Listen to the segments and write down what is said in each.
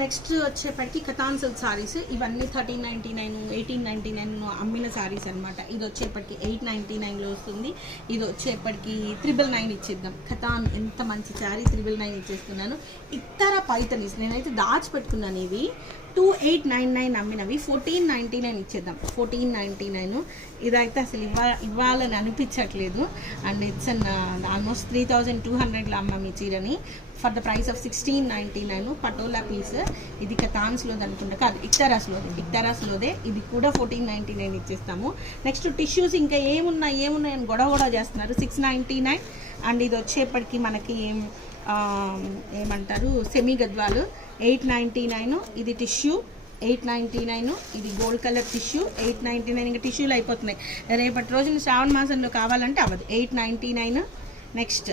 Next వచ్చేప్పటికి katan silk saris, ఇవన్నీ 1399 1899 అమ్మిన సారీస్ అనమాట. ఇది వచ్చేప్పటికి 899లో వస్తుంది. ఇది వచ్చేప్పటికి 999 ఇచ్చేద్దాం. కతాన్ ఎంత మంచి సారీ, 999 ఇచ్చేస్తున్నాను. ఇతర పైతనీస్ నేనైతే దాచిపెట్టుకున్నాను. ఇవి 2899 అమ్మినవి 1499 ఇచ్చేద్దాం. 1499 ఇదైతే అసలు ఇవ్వాలని అనిపించట్లేదు. అండ్ ఇట్స్ అన్ ఆల్మోస్ట్ 3200లో అమ్మాం ఈ చీరని for the price of 1699. Patola piece, ఇది కతాన్స్లోది అనుకుంటా, కాదు ఇక్తారాస్లోదే. ఇది కూడా 1499 ఇచ్చేస్తాము. నెక్స్ట్ టిష్యూస్ ఇంకా ఏమున్నాయని గొడవ చేస్తున్నారు. 699. అండ్ ఇది వచ్చేప్పటికి మనకి ఏమంటారు సెమీ గద్వాలు 899. ఇది టిష్యూ 899. ఇది గోల్డ్ కలర్ టిష్యూ 899. ఇంకా టిష్యూలు అయిపోతున్నాయి. రేపటి రోజున శ్రావణ మాసంలో కావాలంటే అవ్వదు. 899. నెక్స్ట్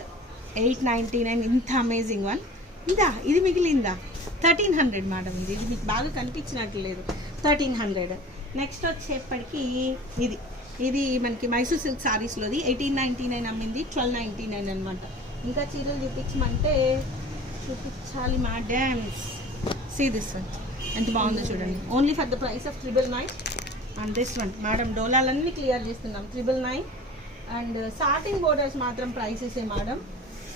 899. ఇంత అమేజింగ్ వన్. ఇది మిగిలిందా 1300 మేడం. ఇది మీకు బాగా కనిపించినట్లు లేదు. 1300. నెక్స్ట్ వచ్చేప్పటికి ఇది మనకి మైసూర్ సిల్క్ సారీస్లోది 1899 అమ్మింది. 1299 అనమాట. ఇంకా చీరలు చూపించాలి మేడమ్స్. సీ దిస్ వన్ ఎంత బాగుందో చూడండి. Only for the price of 999. And this one madam డోలాలన్నీ క్లియర్ చేస్తున్నాం. 999. అండ్ సాటిన్ బోర్డర్స్ మాత్రం ప్రైసెసే మేడం.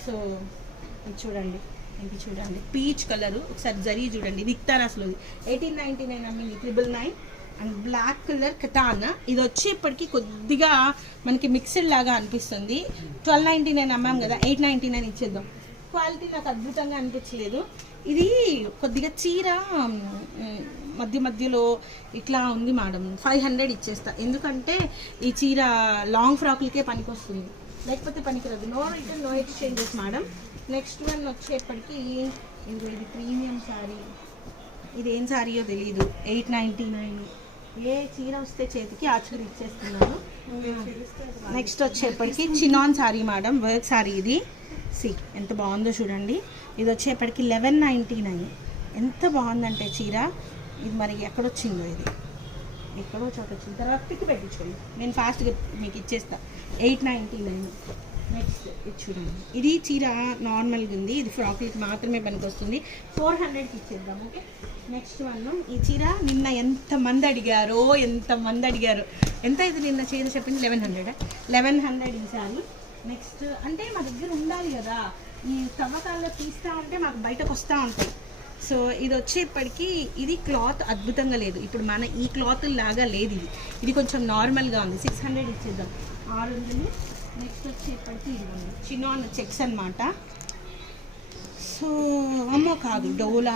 సో ఇది చూడండి పీచ్ కలరు. ఒకసారి జరీ చూడండి. ఇది ఇక్తారాస్లోది 1899 అమ్మింది. 999. And black colour Katan. ఇది వచ్చేప్పటికి కొద్దిగా మనకి మిక్స్డ్ లాగా అనిపిస్తుంది. 1299 అమ్మాం కదా, 899 ఇచ్చేద్దాం. క్వాలిటీ నాకు అద్భుతంగా అనిపించలేదు. ఇది కొద్దిగా చీర మధ్యలో ఇట్లా ఉంది మేడం. 500 ఇచ్చేస్తా. ఎందుకంటే ఈ చీర లాంగ్ ఫ్రాకులకే పనికొస్తుంది, లేకపోతే పనికిరాదు. No return, no exchanges madam. Next one వచ్చేప్పటికి ఇది ప్రీమియం శారీ. ఇది ఏం శారీయో తెలియదు. 899. ఏ చీర వస్తే చేతికి ఆ చీర ఇచ్చేస్తున్నాను. నెక్స్ట్ వచ్చేప్పటికి chinon sari madam, work sari. ఇది ఎంత బాగుందో చూడండి. ఇది వచ్చేప్పటికి 1199. ఎంత బాగుందంటే చీర. ఇది మరి ఎక్కడొచ్చిందో, ఇది ఎక్కడో చోట వచ్చింది. తర్వాత పిక్ పెట్టించుకోండి, నేను ఫాస్ట్గా మీకు ఇచ్చేస్తా. 899. నెక్స్ట్ ఇది చూడండి. ఇది చీర నార్మల్గా ఉంది. ఇది ఫ్రాక్లకి మాత్రమే పనికొస్తుంది. 400కి ఇచ్చేద్దాం. ఓకే. Next one. ఈ చీర నిన్న ఎంతమంది అడిగారో. ఎంత ఇది నిన్న చీర చెప్పింది? 1100 ఈ సారీ. నెక్స్ట్ అంటే మా దగ్గర ఉండాలి కదా, ఈ తవ్వకాల్లో తీస్తూ ఉంటే మాకు బయటకు వస్తూ ఉంటాయి. సో ఇది వచ్చేప్పటికి ఇది క్లాత్ అద్భుతంగా లేదు. ఇప్పుడు మన ఈ క్లాత్ లాగా లేదు. ఇది కొంచెం నార్మల్గా ఉంది. 600 ఇచ్చేద్దాం. 600. నెక్స్ట్ వచ్చేప్పటికి ఇది ఉంది చినాన్ చెక్స్ అనమాట. సో అమ్మో కాదు, డోలా